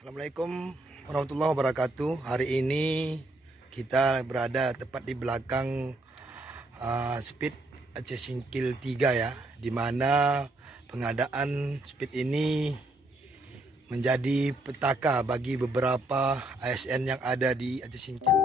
Assalamualaikum warahmatullahi wabarakatuh. Hari ini kita berada tepat di belakang Speed Aceh Singkil 3 ya, di mana pengadaan Speed ini menjadi petaka bagi beberapa ASN yang ada di Aceh Singkil.